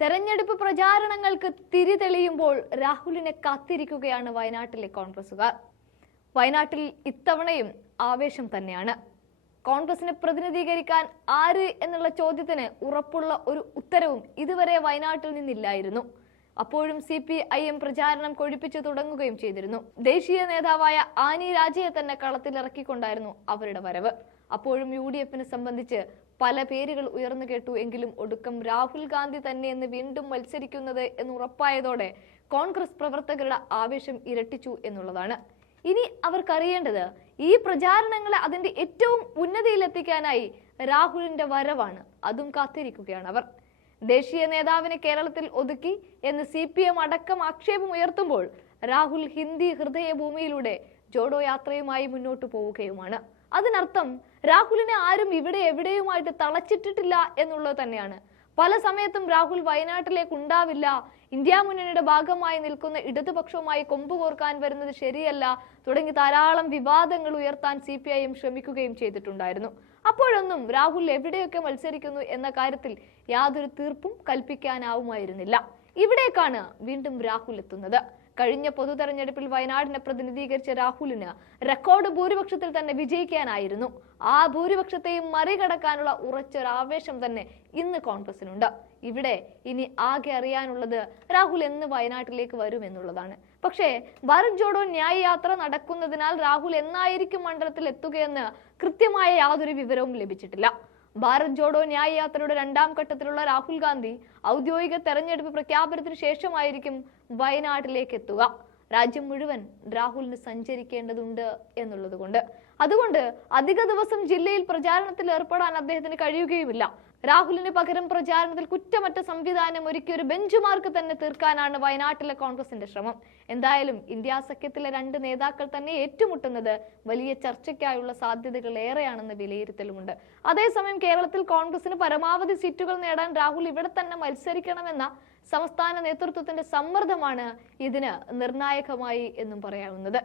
തെരഞ്ഞെടുപ്പ് പ്രചാരണങ്ങൾക്ക് തിരിതെളിയുമ്പോൾ രാഹുലിനെ കാത്തിരിക്കുകയാണ് വയനാട്ടിലെ കോൺഗ്രസുകാർ വയനാട്ടിൽ ഇത്തവണയും ആവേശം തന്നെയാണ്. കോൺഗ്രസിനെ പ്രതിനിധീകരിക്കാൻ ആര് എന്നുള്ള ചോദ്യത്തിന് ഉറപ്പുള്ള ഒരു ഉത്തരവും ഇതുവരെ വയനാട്ടിൽ നിന്നില്ലായിരുന്നു. അപ്പോഴും സി പി ഐ എം പ്രചാരണം കൊഴിപ്പിച്ചു തുടങ്ങുകയും ചെയ്തിരുന്നു. ദേശീയ നേതാവായ ആനി രാജയെ തന്നെ കളത്തിലിറക്കിക്കൊണ്ടായിരുന്നു അവരുടെ വരവ്. അപ്പോഴും യു ഡി എഫിനെ സംബന്ധിച്ച് പല പേരുകൾ ഉയർന്നു കേട്ടു എങ്കിലും ഒടുക്കം രാഹുൽ ഗാന്ധി തന്നെയെന്ന് വീണ്ടും മത്സരിക്കുന്നത് എന്ന് ഉറപ്പായതോടെ കോൺഗ്രസ് പ്രവർത്തകരുടെ ആവേശം ഇരട്ടിച്ചു എന്നുള്ളതാണ്. ഇനി അവർക്കറിയേണ്ടത് ഈ പ്രചാരണങ്ങളെ അതിന്റെ ഏറ്റവും ഉന്നതിയിലെത്തിക്കാനായി രാഹുലിന്റെ വരവാണ്. അതും കാത്തിരിക്കുകയാണ് അവർ. ദേശീയ നേതാവിനെ കേരളത്തിൽ ഒതുക്കി എന്ന് സി പി എം അടക്കം ആക്ഷേപം ഉയർത്തുമ്പോൾ രാഹുൽ ഹിന്ദി ഹൃദയഭൂമിയിലൂടെ ജോഡോ യാത്രയുമായി മുന്നോട്ടു പോവുകയുമാണ്. അതിനർത്ഥം രാഹുലിനെ ആരും ഇവിടെ എവിടെയുമായിട്ട് തളച്ചിട്ടിട്ടില്ല എന്നുള്ളത് തന്നെയാണ്. പല സമയത്തും രാഹുൽ വയനാട്ടിലേക്ക് ഉണ്ടാവില്ല. ഇന്ത്യ മുന്നണിയുടെ ഭാഗമായി നിൽക്കുന്ന ഇടതുപക്ഷവുമായി കൊമ്പ് കോർക്കാൻ വരുന്നത് ശരിയല്ല. തുടങ്ങി ധാരാളം വിവാദങ്ങൾ ഉയർത്താൻ സി പി ഐ എം ശ്രമിക്കുകയും ചെയ്തിട്ടുണ്ടായിരുന്നു. അപ്പോഴൊന്നും രാഹുൽ എവിടെയൊക്കെ മത്സരിക്കുന്നു എന്ന കാര്യത്തിൽ യാതൊരു തീർപ്പും കൽപ്പിക്കാനാവുമായിരുന്നില്ല. ഇവിടേക്കാണ് വീണ്ടും രാഹുൽ എത്തുന്നത്. കഴിഞ്ഞ പൊതു തെരഞ്ഞെടുപ്പിൽ വയനാടിനെ പ്രതിനിധീകരിച്ച രാഹുലിന് റെക്കോർഡ് ഭൂരിപക്ഷത്തിൽ തന്നെ വിജയിക്കാനായിരുന്നു. ആ ഭൂരിപക്ഷത്തെയും മറികടക്കാനുള്ള ഉറച്ചൊരാവേശം തന്നെ ഇന്ന് കോൺഗ്രസിനുണ്ട്. ഇവിടെ ഇനി ആകെ അറിയാനുള്ളത് രാഹുൽ എന്ന് വയനാട്ടിലേക്ക് വരും എന്നുള്ളതാണ് പക്ഷേ ഭാരത് ജോഡോ ന്യായ യാത്ര നടക്കുന്നതിനാൽ രാഹുൽ എന്നായിരിക്കും മണ്ഡലത്തിൽ എത്തുകയെന്ന് കൃത്യമായ യാതൊരു വിവരവും ലഭിച്ചിട്ടില്ല. ഭാരത് ജോഡോ ന്യായ യാത്രയുടെ രണ്ടാം ഘട്ടത്തിലുള്ള രാഹുൽ ഗാന്ധി ഔദ്യോഗിക തെരഞ്ഞെടുപ്പ് പ്രഖ്യാപനത്തിന് ശേഷമായിരിക്കും വയനാട്ടിലേക്ക് എത്തുക. രാജ്യം മുഴുവൻ രാഹുലിന് സഞ്ചരിക്കേണ്ടതുണ്ട് എന്നുള്ളത് കൊണ്ട് അതുകൊണ്ട് അധിക ദിവസം ജില്ലയിൽ പ്രചാരണത്തിൽ ഏർപ്പെടാൻ അദ്ദേഹത്തിന് കഴിയുകയുമില്ല. രാഹുലിന് പകരം പ്രചാരണത്തിൽ കുറ്റമറ്റ സംവിധാനം ഒരുക്കി ഒരു ബെഞ്ച് മാർക്ക് തന്നെ തീർക്കാനാണ് വയനാട്ടിലെ കോൺഗ്രസിന്റെ ശ്രമം. എന്തായാലും ഇന്ത്യ സഖ്യത്തിലെ രണ്ട് നേതാക്കൾ തന്നെ ഏറ്റുമുട്ടുന്നത് വലിയ ചർച്ചയ്ക്കായുള്ള സാധ്യതകൾ ഏറെയാണെന്ന് വിലയിരുത്തലുമുണ്ട്. അതേസമയം കേരളത്തിൽ കോൺഗ്രസിന് പരമാവധി സീറ്റുകൾ നേടാൻ രാഹുൽ ഇവിടെ തന്നെ മത്സരിക്കണമെന്ന സംസ്ഥാന നേതൃത്വത്തിന്റെ സമ്മർദ്ദമാണ് ഇതിന് നിർണായകമായി എന്നും പറയാവുന്നത്.